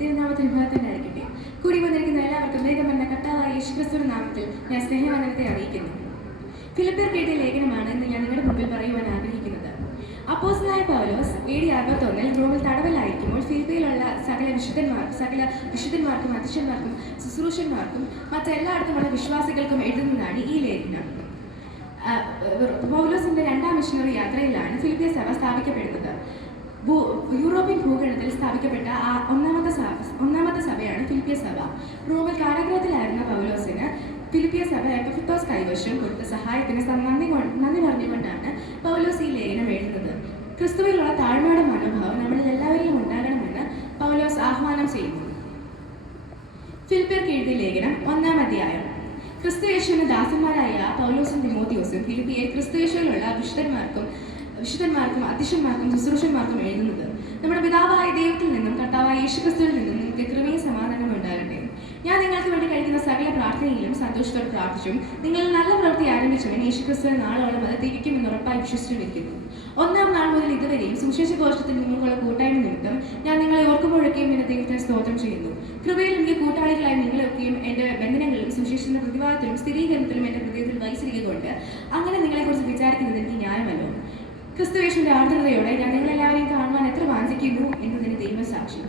തിരുനാമത്തിന് ഭാഗത്തുണ്ടായിരിക്കട്ടെ. കൂടി വന്നിരിക്കുന്ന എല്ലാവർക്കും വേഗം എന്ന കർത്താവായ യേശുക്രിസ്തുവിന്റെ നാമത്തിൽ ഞാൻ സ്നേഹവന്ദനത്തെ അറിയിക്കുന്നു. ഫിലിപ്പിയർക്ക് എഴുതിയ ലേഖനമാണ് ഇന്ന് ഞാൻ നിങ്ങളുടെ മുമ്പിൽ പറയുവാൻ ആഗ്രഹിക്കുന്നത്. അപ്പോസ്തലനായ പൗലോസ് AD 61 റോമിൽ തടവിലായിരിക്കുമ്പോൾ ഫിലിപ്പിയിലുള്ള സകല വിശുദ്ധന്മാർക്കും അധ്യക്ഷന്മാർക്കും ശുശ്രൂഷന്മാർക്കും മറ്റെല്ലായിടത്തുമുള്ള വിശ്വാസികൾക്കും എഴുതുന്നതാണ് ഈ ലേഖനം. പൗലോസിന്റെ രണ്ടാം മിഷണറി യാത്രയിലാണ് ഫിലിപ്പിയ സഭ സ്ഥാപിക്കപ്പെടുന്നത്. യൂറോപ്യൻ ഭൂഖണ്ഡത്തിൽ സ്ഥാപിക്കപ്പെട്ട ഒന്നാമത്തെ സഭയാണ് ഫിലിപ്പിയ സഭ. റോമിൽ കാരാഗൃഹത്തിലായിരുന്ന പൗലോസിന് ഫിലിപ്പിയ സഭ എപ്പഫ്രോദിത്തോസ് കൈവശം കൊടുത്ത സഹായത്തിന് നന്ദി പറഞ്ഞുകൊണ്ടാണ് പൗലോസ് ഈ ലേഖനം എഴുതുന്നത്. ക്രിസ്തുവിലുള്ള താഴ്മയുടെ മനോഭാവം നമ്മളിൽ എല്ലാവരിലും ഉണ്ടാകണമെന്ന് പൗലോസ് ആഹ്വാനം ചെയ്യുന്നു. ഫിലിപ്പിയർക്ക് എഴുതിയ ലേഖനം 1-ാം അധ്യായം. ക്രിസ്തുയേശുവിന് ദാസന്മാരായ പൗലോസും തിമോത്തിയോസും ഫിലിപ്പിയയിൽ ക്രിസ്തുയേശുവിലുള്ള വിശുദ്ധന്മാർക്കും അധ്യക്ഷന്മാർക്കും ശുശ്രൂഷന്മാർക്കും എഴുതുന്നത്. നമ്മുടെ പിതാവായ ദൈവത്തിൽ നിന്നും കർത്താവായ യേശുക്രിസ്തുവിൽ നിന്നും നിങ്ങൾക്ക് കൃപയും സമാധാനവും ഉണ്ടാകട്ടെ. ഞാൻ നിങ്ങൾക്ക് വേണ്ടി കഴിക്കുന്ന സകല പ്രാർത്ഥനയിലും സന്തോഷത്തോടെ പ്രാർത്ഥിച്ചും നിങ്ങളിൽ നല്ല പ്രവൃത്തി ആരംഭിച്ചവൻ യേശുക്രിസ്തുവിനെ നാളോളം അത് തിരിക്കുമെന്ന് ഉറപ്പായി വിശ്വസിച്ചുകൊണ്ടിരിക്കുന്നു. 1-ാം നാൾ മുതൽ ഇതുവരെയും സുവിശേഷ ഘോഷത്തിൽ നിങ്ങൾക്കുള്ള കൂട്ടായ്മ നിമിത്തം ഞാൻ നിങ്ങളെ ഓർക്കുമ്പോഴൊക്കെയും എന്റെ ദൈവത്തെ സ്തോത്രം ചെയ്യുന്നു. കൃപയിൽ എനിക്ക് കൂട്ടാളികളായി നിങ്ങളെയൊക്കെയും എന്റെ ബന്ധനങ്ങളിലും സുവിശേഷത്തിന്റെ പ്രതിവാദത്തിലും സ്ഥിരീകരണത്തിലും എന്റെ ഹൃദയത്തിൽ വഹിച്ചിരിക്കൊണ്ട് അങ്ങനെ നിങ്ങളെക്കുറിച്ച് വിചാരിക്കുന്നത് എനിക്ക് ന്യായമല്ലോ. ക്രിസ്തുയേശുവിന്റെ ആർദ്രതയോടെ ഞാൻ നിങ്ങളെല്ലാവരെയും കാണുവാൻ എത്ര വാഞ്ചിക്കുന്നു എന്നതിന് ദൈവസാക്ഷി.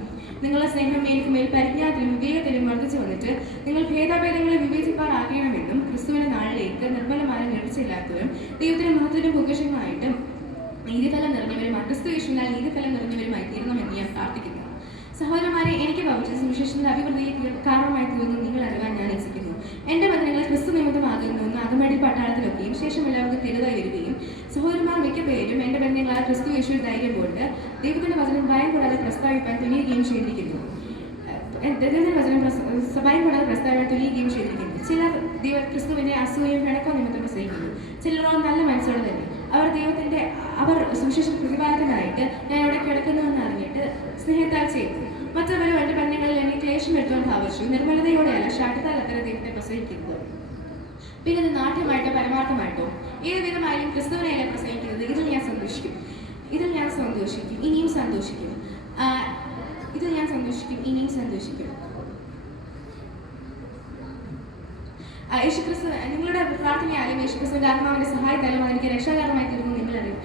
നിങ്ങളുടെ സ്നേഹം മേൽക്കുമേൽ പരിജ്ഞാനത്തിലും വിവേകത്തിലും വർദ്ധിച്ചു വന്നിട്ട് നിങ്ങൾ ഭേദാഭേദങ്ങളെ വിവേചിപ്പാറാക്കണമെന്നും ക്രിസ്തുവിന്റെ നാളിലേക്ക് നിർമ്മലമായ നേർച്ചയില്ലാത്തവരും ദൈവത്തിന്റെ മഹത്വത്തിനും പൊക്കശങ്ങളായിട്ടും നീതിഫലം നിറഞ്ഞവരും ക്രിസ്തുയേശുവിനാൽ നീതിഫലം നിറഞ്ഞവരുമായി തീരണമെന്ന് ഞാൻ പ്രാർത്ഥിക്കുന്നു. സഹോദരന്മാരെ, എനിക്ക് ഭവിച്ച സുവിശേഷത്തിന്റെ അഭിവൃദ്ധിക്ക് കാരണമായി തീർന്നു നിങ്ങൾ അറിയാൻ ഞാൻ ഇച്ഛിക്കുന്നു. എന്റെ ബന്ധനങ്ങൾ ക്രിസ്തു നിമിത്തമാകുന്നു എന്ന് അകമടി പട്ടാളത്തിലൊക്കെയും ശേഷം എല്ലാവർക്കും തെളിവായി വരികയും സഹോദരന്മാർ മിക്ക പേരും എന്റെ ബന്ധങ്ങളായ ക്രിസ്തു യേശുവിൽ ധൈര്യം കൊണ്ട് ദൈവത്തിന്റെ വചനം ഭയം കൂടാതെ പ്രസ്താവിക്കാൻ തുനിയുകയും ചെയ്തിരിക്കുന്നു. ചിലർ ക്രിസ്തുവിനെ അസൂയയും പിണക്കോ നിമിത്തം പ്രസംഗിക്കുന്നു. ചിലരോ നല്ല മനസ്സോടെ തന്നെ അവർ സുവിശേഷ പ്രതിപാദനമായിട്ട് ഞാൻ ഇവിടെ കിടക്കുന്നുവെന്ന് അറിഞ്ഞിട്ട് സ്നേഹത്താൽ ചെയ്തു. മറ്റവരും എന്റെ ബന്ധങ്ങളിൽ എന്നെ ക്ലേശം എടുത്തുവാൻ ഭാവിച്ചു. നിർമ്മലതയോടെയല്ല ശാഠ്യത്താൽ അത്തരം ദൈവത്തെ പ്രസംഗിക്കുന്നത്. പിന്നെ ഇത് നാട്യമായിട്ടോ പരമാർത്ഥമായിട്ടോ ഏത് വിധമായാലും ക്രിസ്തുവിനെയല്ല പ്രസംഗിക്കുന്നത്. ഇതിൽ ഞാൻ സന്തോഷിക്കും, ഇനിയും സന്തോഷിക്കും. യേശുക്രിസ്തു നിങ്ങളുടെ പ്രാർത്ഥനയാലും യേശുക്രിസ്തുവിന്റെ ആത്മാവിന്റെ സഹായത്താലും അതെനിക്ക് രക്ഷാകരമായി തീർന്നു നിങ്ങൾ എന്നും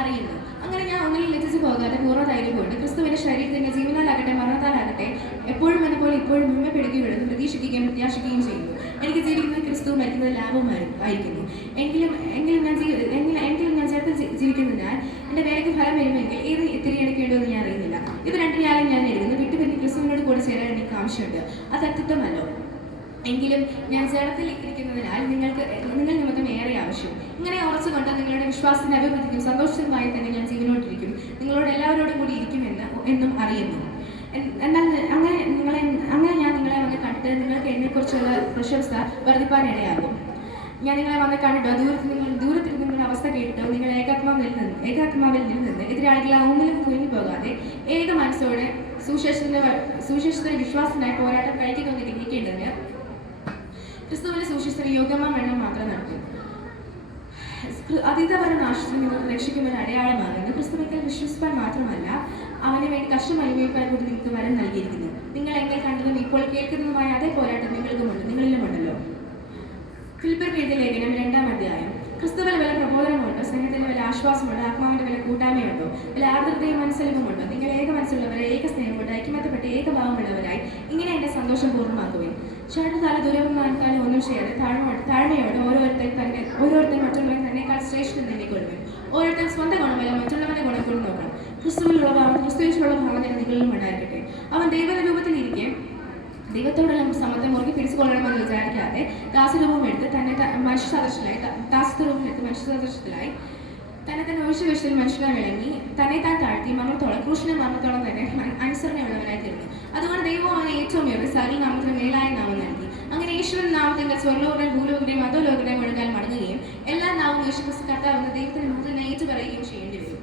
അറിയുന്നു. അങ്ങനെ ഞാൻ ഒന്നിലും ലജ്ജിച്ചു പോകാതെ പൂർണ്ണധൈര്യം കൊണ്ട് ക്രിസ്തുവിന്റെ ശരീരത്തിന്റെ ജീവനാലാകട്ടെ മരണത്താലാകട്ടെ എപ്പോഴും എന്നപോലെ ഇപ്പോഴും മുന്നപ്പെടുകയും പ്രതീക്ഷിക്കുകയും പ്രത്യാശിക്കുകയും ചെയ്യുന്നു. എനിക്ക് ജീവിക്കുന്നത് ക്രിസ്തു, മരിക്കുന്നത് ലാഭമായിരിക്കുന്നു. എങ്കിലും ഞാൻ ചേർത്ത് ജീവിക്കുന്നതിനാൽ എന്റെ വേലയ്ക്ക് ഫലം വരുമെങ്കിൽ ഏത് തിരിയടിക്കേണ്ടതെന്ന് ഞാൻ അറിയുന്നില്ല. ഇത് രണ്ടിനാലും ഞാൻ എഴുതുന്നു. വിട്ടുപിരിഞ്ഞ് ക്രിസ്തുവിനോട് കൂടെ ചേരാൻ എനിക്ക് ആവശ്യമുണ്ട്. അത് അത്യുത്തമല്ലോ. എങ്കിലും ഞാൻ ജഡത്തിൽ ഇരിക്കുന്നതിനാൽ നിങ്ങൾ നിമിത്തം ഏറെ ആവശ്യം. ഇങ്ങനെ ഉറച്ചുകൊണ്ട് നിങ്ങളുടെ വിശ്വാസത്തിന്റെ അഭിവൃദ്ധിക്കും സന്തോഷവുമായി തന്നെ ഞാൻ ജീവനോട്ടിരിക്കും. നിങ്ങളോട് എല്ലാവരോടും കൂടി എന്നും അറിയുന്നു. എന്നാൽ അങ്ങനെ ഞാൻ നിങ്ങളെ വന്ന് കണ്ടിട്ട് നിങ്ങൾക്ക് എന്നെക്കുറിച്ചുള്ള പ്രശംസ വർദ്ധിപ്പാനിടയാകും. ഞാൻ നിങ്ങളെ വന്ന് കണ്ടിട്ടോ ദൂരത്തിൽ നിങ്ങളുടെ അവസ്ഥ കേട്ടിട്ടോ നിങ്ങൾ ഏകാത്മാവിൽ നിന്ന് എതിരാളികളെ ഒന്നിലും കുരുങ്ങി പോകാതെ ഏക മനസ്സോടെ സുവിശേഷത്തിന്റെ വിശ്വാസത്തിനായി പോരാട്ടം കഴിക്കുന്നിരിക്കേണ്ടതിന് ക്രിസ്തുവിന്റെ സുവിശേഷത്തിന് യോഗ്യമായ വെള്ളം മാത്രം നടത്തും. അതീതപര നാശത്തിൽ നിങ്ങൾക്ക് രക്ഷിക്കുമെന്ന് അടയാളമാകുന്നു. ക്രിസ്തുവിൽ വിശ്വസിപ്പാൻ മാത്രമല്ല അവന് വേണ്ടി കഷ്ടം അനുഭവിക്കാൻ കൂടി നിങ്ങൾക്ക് വരം നൽകിയിരിക്കുന്നു. നിങ്ങൾ എങ്കിൽ കണ്ടതും ഇപ്പോൾ കേൾക്കുന്നതുമായ അതേ പോരാട്ടം നിങ്ങളിലുമുണ്ടല്ലോ. ഫിലിപ്പിയർക്ക് എഴുതിയ ലേഖനം 2-ാം അധ്യായം. ക്രിസ്തുവിൽ വല്ല പ്രബോധനമുണ്ടോ? സ്നേഹത്തിന് വല്ല ആശ്വാസമുണ്ടോ? ആത്മാവിന്റെ വല്ല കൂട്ടായ്മയുണ്ടോ? വല്ല ആർദ്രതയും മനസ്സലിവുമുണ്ടോ? നിങ്ങൾ ഏക മനസ്സുള്ളവരെ ഏക സ്നേഹമുണ്ട് ഐക്യമത്യപ്പെട്ട് ഏകഭാവമുള്ളവരായി ഇങ്ങനെ എന്റെ സന്തോഷം പൂർണ്ണമാക്കുവാൻ ചേട്ടത്താല ദുരഭിമാനത്താലും ഒന്നും ചെയ്യാതെ താഴ്മയോടെ ഓരോരുത്തർ മറ്റുള്ളവരെ തന്നെക്കാൾ ശ്രേഷ്ഠം നേടിക്കൊള്ളുവൻ. ഓരോരുത്തർ സ്വന്തം ഗുണമല്ല മറ്റുള്ളവന്റെ ഗുണം കൊണ്ട് നോക്കണം. ക്രിസ്തുവിലുള്ള ഭാവന നിങ്ങളിലും ഉണ്ടായിരിക്കട്ടെ. അവൻ ദൈവരൂപത്തിലിരിക്കെ ദൈവത്തോടുള്ള സമത്വം മുറുകെ പിടിച്ചുകൊള്ളണമെന്ന് വിചാരിക്കാതെ ദാസരൂപം എടുത്ത് മനുഷ്യസദൃശത്തിലായി തന്നെ ഒഴിച്ചു വെച്ചതിൽ മനുഷ്യനായി വിളങ്ങി തന്നെ താൻ താഴ്ത്തി മരണത്തോളം തന്നെ അനുസരണയുള്ളവനായി തീർന്നു. അതുകൊണ്ട് ദൈവം അവനെ ഏറ്റവും ഉയർത്തി സകല നാമത്തിന് മേലായ നാമം നൽകി. അങ്ങനെ യേശുവിൻ നാമത്തിന്റെ സ്വർലോകരുടെയും ഭൂലോകരുടെയും അധോലോകരുടെയും മുഴങ്ങാൻ മടങ്ങുകയും എല്ലാ നാമവും യേശുക്രിസ്തു കർത്താവെന്ന് ദൈവത്തിന്റെ മുഖത്തിന് ഏറ്റുപറയുകയും ചെയ്യേണ്ടി വരും.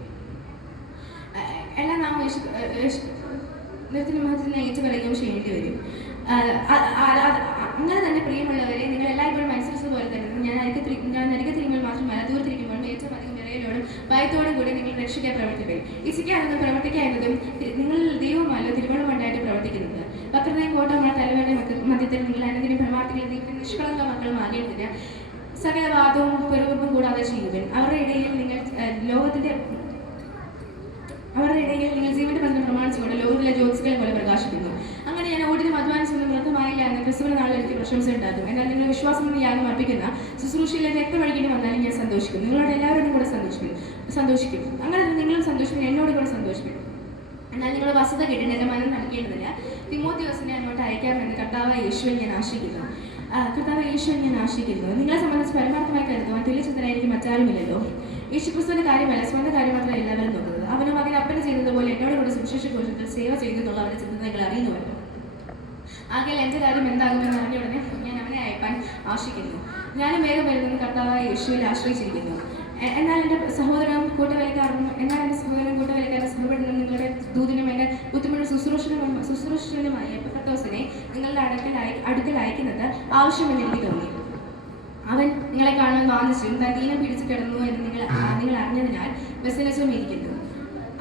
എല്ലാ നാമവും ദൈവത്തിന്റെ മുഖത്തിന് ഏറ്റുപറയുകയും ചെയ്യേണ്ടി വരും. അങ്ങനെ തന്നെ പ്രിയമുള്ളവരെ, നിങ്ങൾ എല്ലായ്പ്പോഴും അനുസരിച്ചതുപോലെ തന്നെ ഞാൻ അരികത്തിരിക്കുമ്പോൾ മാത്രമല്ല ദൂരത്തിരിക്കുമ്പോഴും ഏറ്റവും അധികം വിലയിലോടും ഭയത്തോടും കൂടി നിങ്ങൾ രക്ഷിക്കാൻ പ്രവർത്തിക്കും. ഇച്ഛിക്കാവുന്നതും പ്രവർത്തിക്കാവുന്നതും നിങ്ങൾ ദൈവമല്ലോ തിരുവള്ളമുണ്ടായിട്ട് പ്രവർത്തിക്കുന്നത്. നോട്ടമുള്ള തലവരുടെ മധ്യത്തിൽ നിങ്ങൾ അനുദിന പ്രമാർത്തികളെ ദൈവത്തിന്റെ നിഷ്കളങ്ക മക്കളുമാകേണ്ടതിന് സകല വാദവും പെരുവെപ്പും കൂടാതെ ചെയ്യുവിൻ. അവരുടെ ഇടയിൽ നിങ്ങൾ ജീവന്റെ ബന്ധം പ്രമാണിച്ചുകൊണ്ട് ലോകത്തിലെ ജ്യോതിസ്കളെ പോലെ പ്രകാശിക്കുന്നു. അങ്ങനെ ഞാൻ ഓടിനും അധ്വാനിച്ചൊന്നും വ്യർത്ഥമായില്ല എന്ന് ക്രിസ്തുവിന്റെ നാളിൽ എനിക്ക് പ്രശംസ ഉണ്ടാകും. എന്നാൽ നിങ്ങൾ വിശ്വാസം നിന്ന് യാഗം അർപ്പിക്കുന്ന ശുശ്രൂഷയിലെ രക്തമഴിക്കേണ്ടി വന്നാലും ഞാൻ സന്തോഷിക്കും. നിങ്ങളോട് എല്ലാവരോടും കൂടെ സന്തോഷിക്കും. അങ്ങനെ നിങ്ങളും സന്തോഷിക്കും, എന്നോട് കൂടെ സന്തോഷിക്കും. എന്നാൽ നിങ്ങൾ വസ്തുത കേട്ടിട്ട് എൻ്റെ മനം നടക്കേണ്ടതിന് തിമോത്തിയോസിനെ അങ്ങോട്ട് അയക്കാമെന്ന് കർത്താവായ യേശുവിൽ ഞാൻ ആശിക്കുന്നു. നിങ്ങളെ സംബന്ധിച്ച് പരമാർത്ഥമായി കരുതുവാൻ തുല്യചിന്തനായിരിക്കും മറ്റാരുമില്ലല്ലോ. യേശുക്രിസ്തുവിന്റെ കാര്യമല്ല, സ്വന്തം കാര്യം മാത്രം എല്ലാവരും നോക്കുന്നത്. അവനും മകൻ അപ്പനെ ചെയ്യുന്നതുപോലെ എന്നോട് കൂടെ സുവിശേഷ ഘോഷത്തിൽ സേവ ചെയ്തു എന്നുള്ള അവരുടെ ചിന്ത നിങ്ങൾ അറിയുന്നുവല്ലോ. ആകയാൽ എൻ്റെ കാര്യം എന്താകുമെന്ന് അറിഞ്ഞ ഉടനെ ഞാൻ അവനെ അയപ്പാൻ ആശിക്കുന്നു. ഞാനും വേഗം വരുന്നത് കർത്താവായ യേശുവിൽ ആശ്രയിച്ചിരിക്കുന്നു. എന്നാൽ എൻ്റെ സഹോദരനും കൂട്ടവേലക്കാരനും സഹോദരനും നിങ്ങളുടെ ദൂതനും എൻ്റെ ബുദ്ധിമുട്ട് ശുശ്രൂഷനുമായി എപ്പഫ്രോദിത്തോസിനെ നിങ്ങളുടെ അടുക്കൽ അയക്കുന്നത് ആവശ്യമെന്ന് എനിക്ക് തോന്നി. അവൻ നിങ്ങളെ കാണാൻ വാങ്ങിച്ചും താൻ ദീനം പിടിച്ചു കിടന്നു എന്ന് നിങ്ങൾ അറിഞ്ഞതിനാൽ ബസ്സിലും ഇരിക്കുന്നു.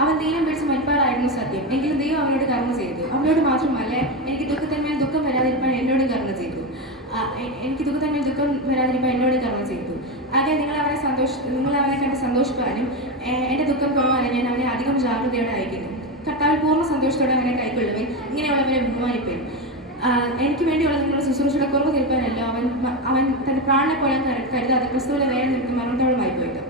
അവൻ ദീനം പിടിച്ച് മരിപ്പാറായിരുന്നു സത്യം. എങ്കിലും ദൈവം അവനോട് കർമ്മ ചെയ്തു. അവനോട് മാത്രമല്ല, എനിക്ക് ദുഃഖത്തിന്മേൽ ദുഃഖം വരാതിരിക്കാൻ എന്നോട് കർമ്മ ചെയ്തു. ആകെ നിങ്ങൾ അവനെ കണ്ട് സന്തോഷിപ്പാനും എൻ്റെ ദുഃഖം കുറവാനും ഞാൻ അവനെ അധികം ജാഗ്രതയോടെ അയക്കുന്നു. കർത്താവിൽ പൂർണ്ണ സന്തോഷത്തോടെ അവനെ കൈക്കൊള്ളുവേൻ. ഇങ്ങനെയുള്ളവരെ ബഹുമാനിപ്പേൻ. എനിക്ക് വേണ്ടിയുള്ള നിങ്ങളുടെ ശുശ്രൂഷയുടെ കുറവ് തീർപ്പാനല്ല അവൻ തന്റെ പ്രാണനെ പോലെ കരുതാതെ ക്രിസ്തുവിലെ വേറെ നിമിത്തം മരണത്തോളമായി പോയത്.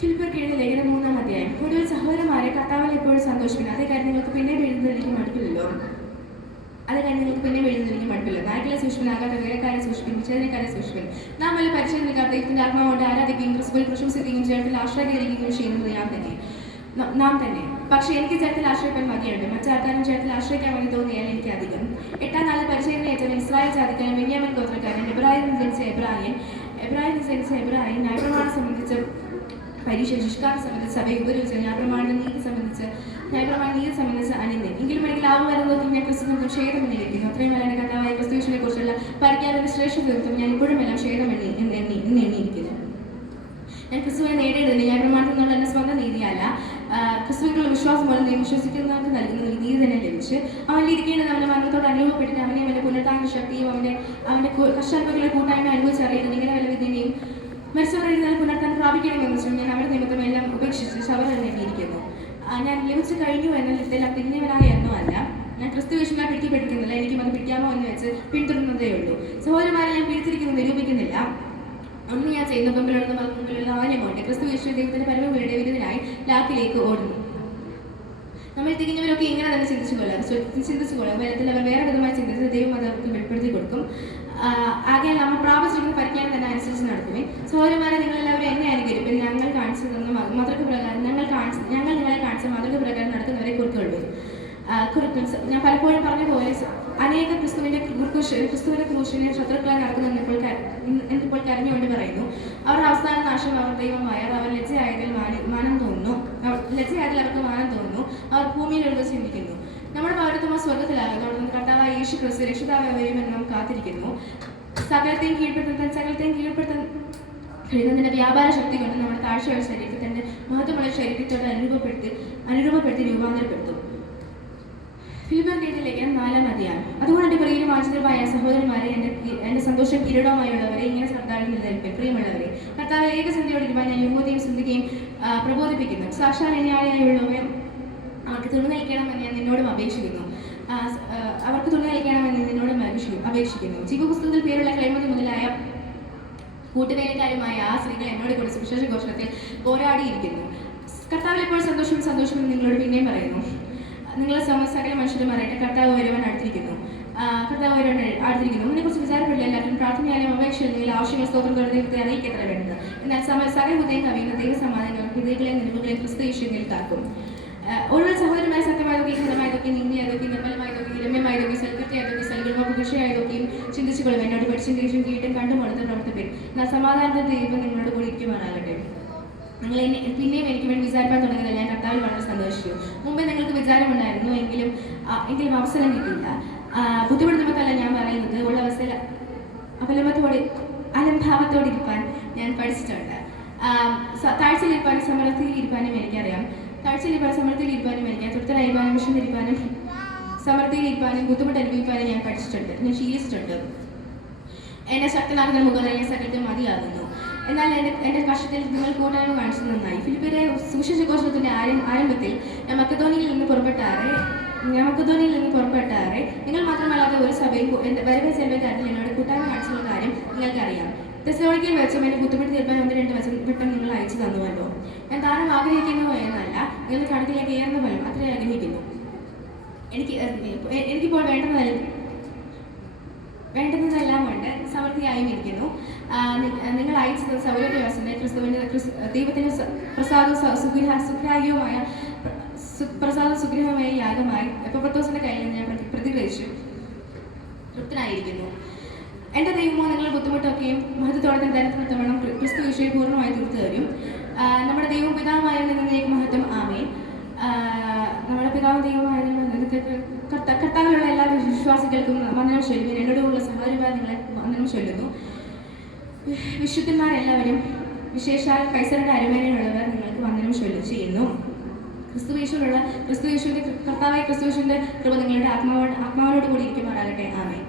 ഫിലിപ്പിയർക്ക് എഴുതിയ ലേഖനം 3-ാം അധ്യായം. ഒടുവിൽ സഹോദരന്മാരെ, കർത്താവിൽ എപ്പോഴും സന്തോഷിക്കണം. അതേ കാര്യം നിങ്ങൾക്ക് പിന്നെ എഴുതുന്നതിലേക്ക് മടുപ്പില്ലല്ലോ. നായകളെ സൂക്ഷിപ്പിൻ, ആകാത്ത വേലക്കാരെ സൂക്ഷിപ്പിൻ, വിച്ഛേദനക്കാരെ സൂക്ഷിപ്പിൻ. നാം വല്ല പരിശീലനക്കാർ ദൈവത്തിന്റെ ആത്മാവോട് ആരാധിക്കുകയും ക്രിസ്തുവിൽ പ്രശംസിക്കുകയും ജഡത്തിൽ ആശ്രയിക്കുകയും ചെയ്യുന്നത് നാം തന്നെ. പക്ഷെ എനിക്ക് ജഡത്തിൽ ആശ്രയിക്കാൻ മതിയുണ്ട്. മറ്റാർക്കാരും ജഡത്തിൽ ആശ്രയിക്കാമെന്ന് തോന്നിയാൽ എനിക്ക് അധികം. 8-ാം നാളിൽ പരിശീലനം ഏറ്റവൻ ഇസ്രായേൽ ജാതിക്കാരൻ, ബെന്യാമിൻ ഗോത്രക്കാരൻ, എബ്രാഹിം ജനിച്ച എബ്രാഹിം ന്യായപ്രമാണം സംബന്ധിച്ച് പരീക്ഷ, ശുഷ്കാരം സംബന്ധിച്ച് സഭയെ ഉപയോഗിച്ച് ന്യായപ്രമാണ നീതി സംബന്ധിച്ച് അനിന്ദൻ. എങ്കിലും എനിക്ക് ലാഭം വരുന്നതൊക്കെ ഞാൻ ക്രിസ്തുവിനും ക്ഷേതമെന്നിരിക്കുന്നു. അത്രയും നല്ല കർത്താവായ ക്രിസ്തുവിനെ കുറിച്ചുള്ള പരിജ്ഞാനത്തിന്റെ ശ്രേഷ്ഠ തീർത്തും ഞാൻ ഇപ്പോഴും എല്ലാം എണ്ണിയിരിക്കുന്നു. ഞാൻ ക്രിസ്തുവിനെ നേടിയതിന് ഞാൻ പ്രമാണത്തിൽ നിന്നുള്ള എൻ്റെ സ്വന്തം നീതിയല്ല, ക്രിസ്തുവിനുള്ള വിശ്വാസം പോലെ നീ വിശ്വസിക്കുന്നവർക്ക് നൽകുന്ന ഒരു നീതി തന്നെ ലഭിച്ച് അവനിൽ ഇരിക്കേണ്ടത് അവൻ്റെ മരണത്തോട് അനുഭവപ്പെട്ടിട്ട് അവനെ അവൻ്റെ പുനരുദ്ധാരണ ശക്തിയും അവൻ്റെ കഷ്ടാത്മകളെ കൂട്ടായ്മ അനുഭവിച്ചറിയുന്നത് ഇങ്ങനെ വല്ല വിധിനെയും മരിച്ചവരെ പുനരുദ്ധാനം പ്രാപിക്കണമെന്ന് വെച്ചാൽ ഞാൻ അവരുടെ നിമിത്തം എല്ലാം ഉപേക്ഷിച്ച് ശവരം നേടിയിരിക്കുന്നു. ഞാൻ ലഭിച്ചു കഴിഞ്ഞു എന്നതിൽ പിന്നവനായ എന്നല്ല. ഞാൻ ക്രിസ്തു യേശുവിനെ പിടിക്കുന്നില്ല. എനിക്കും അത് പിടിക്കാമോ എന്ന് വെച്ച് പിന്തുടരുന്നതേ ഉള്ളൂ. സഹോദരന്മാരെ, ഞാൻ പിടിച്ചിരിക്കുന്നത് നിരൂപിക്കുന്നില്ല. ഒന്നും ഞാൻ ചെയ്യുന്ന മുമ്പിലുള്ള ആഞ്ഞുകൊണ്ട് ക്രിസ്തു യേശു ദൈവത്തിന്റെ പരമവീട് വിരുദ്ധനായി ലാക്കിലേക്ക് ഓടുന്നു. നമ്മൾ തികഞ്ഞവരൊക്കെ ഇങ്ങനെ തന്നെ ചിന്തിച്ചുകൊള്ളാം. വേദത്തിൽ അവർ വേറെ വിധമായി ചിന്തിച്ച് ദൈവം അത് അവർക്ക് വെളിപ്പെടുത്തി കൊടുക്കും. ആകയാൽ നമ്മൾ പ്രാപിച്ചിരിക്കുന്ന പരിജ്ഞാനം തന്നെ അനുസരിച്ച് നടക്കുമേ. സഹോദരന്മാരെ, നിങ്ങളെല്ലാവരും എന്നെ അനുകരിപ്പിൻ. ഞങ്ങൾ കാണിച്ചു തന്ന മാതൃക പ്രകാരം ഞങ്ങൾ നിങ്ങളെ കാണിച്ച മാതൃക പ്രകാരം നടക്കുന്നവരെ കുറിക്കൊള്ളു. ഞാൻ പലപ്പോഴും പറഞ്ഞ പോലെ അനേക ക്രിസ്തുവിന്റെ ക്രൂശിനെ ശത്രുക്കളായി നടക്കുന്നു കരഞ്ഞുകൊണ്ട് പറയുന്നു. അവരുടെ അവസാന നാശം അവർ ദൈവമായർ. അവർ ലജ്ജയായതിൽ അവർക്ക് മാനം തോന്നുന്നു. അവർ ഭൂമിയിൽ എഴുതി ചിന്തിക്കുന്നു. നമ്മുടെ പൗരത്വം സ്വർഗത്തിലാകും. തുടർന്ന് കർത്താവായ യേശു ക്രിസ്തു രക്ഷിതാവായി വരുമെന്ന് നാം കാത്തിരിക്കുന്നു. സകലത്തെയും കീഴ്പ്പെടുത്താൻ കഴിയുന്നതിന്റെ വ്യാപാര ശക്തി കൊണ്ട് നമ്മുടെ താഴ്ചയുള്ള ശരീരത്തിൽ തന്റെ മഹത്വമുള്ള ശരീരത്തോടെ അനുരൂപപ്പെടുത്തി രൂപാന്തരപ്പെടുത്തും. ഫിലിപ്പിയർക്ക് എഴുതിയ ലേഖനം 4-ാം അധ്യായം. അതുകൊണ്ട് എൻ്റെ പ്രിയരും വാഞ്ചിതരുമായ സഹോദരന്മാരെ, എൻ്റെ സന്തോഷം കിരീടമായുള്ളവരെ, ഇങ്ങനെ സർദാരിൽ നിലനിൽപ്പൻ. പ്രിയമുള്ളവരെ, കർത്താവ് ഏകസന്ധിയോടിരിക്കാൻ ഞാൻ യുവതിയും ചിന്തിക്കുകയും പ്രബോധിപ്പിക്കുന്നു. സാക്ഷാൽ ന്യായമായുള്ളവരെ അവർക്ക് തുണി നൽകണമെന്ന് ഞാൻ നിന്നോടും അപേക്ഷിക്കുന്നു. ജീവപുസ്തകത്തിൽ പേരുള്ള ക്ലൈമതി മുതലായ കൂട്ടുവേലക്കാരുമായ ആ സ്ത്രീകൾ എന്നോട് കൂടി സുവിശേഷ ഘോഷണത്തിൽ പോരാടിയിരിക്കുന്നു. കർത്താവിൽ എപ്പോഴും സന്തോഷം നിങ്ങളോട് പിന്നെയും പറയുന്നു. നിങ്ങളെ സകല മനുഷ്യരും അറിയട്ടെ, കർത്താവ് വരുവാൻ അടുത്തിരിക്കുന്നു. ഇതിനെക്കുറിച്ച് വിചാരപ്പെടില്ല. എല്ലാവരും പ്രാർത്ഥനയാലും അപേക്ഷയിൽ നിങ്ങൾ ആവശ്യങ്ങൾ സ്തോത്രം ദൈവത്തെ അറിയിക്കത്ര വേണ്ടത്. എന്നാൽ സകല ഹൃദയം കവിയുന്ന ദൈവസമാധാനങ്ങളും ഹൃദയങ്ങളെയും നിലവുകളെയും ക്രിസ്തു യേശുവിൽ കാക്കും. ഒടുവിൽ സഹോദരമായ സത്യമായതൊക്കെ ഘടമായതൊക്കെ നീതിയായതൊക്കെ നിർമ്മലമായതൊക്കെ രമ്യമായതൊക്കെ സൽകൃത്യമായതൊക്കെ സൽഗുണപുരുഷയായതൊക്കെയും ചിന്തിച്ചുകൊള്ളും. എന്നോട് പഠിച്ചും ഗ്രഹിച്ചും കേട്ടും കണ്ടും അടുത്ത് പ്രവർത്തിപ്പിൻ. എന്നാൽ സമാധാനത്തെ ദൈവം നിങ്ങളോട് കൂടി ഇരിക്കുവാനാകട്ടെ. നിങ്ങൾ പിന്നെയും എനിക്ക് വേണ്ടി വിചാരിക്കാൻ തുടങ്ങിയത് ഞാൻ കർത്താവിൽ വളരെ സന്തോഷിച്ചു. മുമ്പേ നിങ്ങൾക്ക് വിചാരമുണ്ടായിരുന്നു, എങ്കിലും അവസരം കിട്ടിയില്ല. ബുദ്ധിമുട്ടുന്നതല്ല ഞാൻ പറയുന്നത്. ഉള്ള അവസര അലംഭാവത്തോടെ ഇരിക്കാൻ ഞാൻ പഠിച്ചിട്ടുണ്ട്. താഴ്ചയിലിരിക്കാനും സമൃദ്ധിയിൽ ഇരിക്കാനും എനിക്കറിയാം. തൃപ്തരായിരിക്കാനും വിശന്നിരിക്കാനും സമൃദ്ധിയിലിരിക്കാനും ബുദ്ധിമുട്ട് അനുഭവിക്കാനും ഞാൻ പഠിച്ചിട്ടുണ്ട്, ഞാൻ ശീലിച്ചിട്ടുണ്ട്. എന്നെ ശക്തനാകുന്ന മുഖം സകലത്തിൽ മതിയാകുന്നു. എന്നാൽ എൻ്റെ കഷ്ടത്തിൽ നിങ്ങൾ കൂട്ടായ്മ കാണിച്ചത് നന്നായി. ഫിലിപ്പിയരെ സുവിശേഷഘോഷണത്തിൻ്റെ ആരംഭത്തിൽ ഞാൻ മക്കതോനിയയിൽ നിന്ന് പുറപ്പെട്ടാറെ നിങ്ങൾ മാത്രമല്ലാതെ ഒരു സഭയും വരവേ ചെലവേ കാര്യത്തിൽ എന്നോട് കൂട്ടായ്മ കാണിച്ചുള്ള കാര്യം നിങ്ങൾക്കറിയാം. തെസ്സലോനിക്കയിൽ വെച്ചും എൻ്റെ ബുദ്ധിമുട്ട് തീർപ്പാൻ 1-2 വട്ടം നിങ്ങൾ അയച്ചു തന്നുവല്ലോ. ഞാൻ താനും ആഗ്രഹിക്കുന്നു എന്നല്ല, നിങ്ങളുടെ കണക്കിലേക്ക് ഏറുന്ന ഫലം അത്രയും ആഗ്രഹിക്കുന്നു. എനിക്കിപ്പോൾ വേണ്ടുന്നതെല്ലാം കൊണ്ട് സമൃദ്ധിയായും ഇരിക്കുന്നു. നിങ്ങൾ അയച്ചത് സൗരഭ്യവാസന്റെ ദൈവത്തിന് സുഗ്രഹമായ യാഗമായി എപ്പപ്രത്തോസിന്റെ കയ്യിൽ നിന്ന് ഞാൻ പ്രതിഗ്രഹിച്ചു തൃപ്തനായിരിക്കുന്നു. എൻ്റെ ദൈവമോ നിങ്ങളുടെ ബുദ്ധിമുട്ടൊക്കെയും മഹത്വത്തോടെ തന്നെ തരത്തിനത്തവണ്ണം ക്രിസ്തു യേശുവിൽ പൂർണ്ണമായി തീർത്തു തരും. നമ്മുടെ ദൈവം പിതാവായ നിന്നേക്ക് മഹത്വം. ആമേൻ. നമ്മുടെ പിതാവും ദൈവമായ കർത്താവിലുള്ള എല്ലാ വിശ്വാസികൾക്കും വന്ദനം ചൊല്ലുന്നു. എന്നോടുള്ള സഹോദരങ്ങളെ വന്ദനം ചൊല്ലുന്നു. വിശുദ്ധന്മാരെല്ലാവരും വിശേഷാൽ കൈസറുടെ അരുമേനയുള്ളവർ നിങ്ങൾക്ക് വന്ദനം ചെയ്യുന്നു. ക്രിസ്തുയേശുവിന്റെ കർത്താവായ ക്രിസ്തുയേശുവിന്റെ കൃപ നിങ്ങളുടെ ആത്മാവോട് കൂടി ഇരിക്കുമാറാകട്ടെ. ആമേൻ.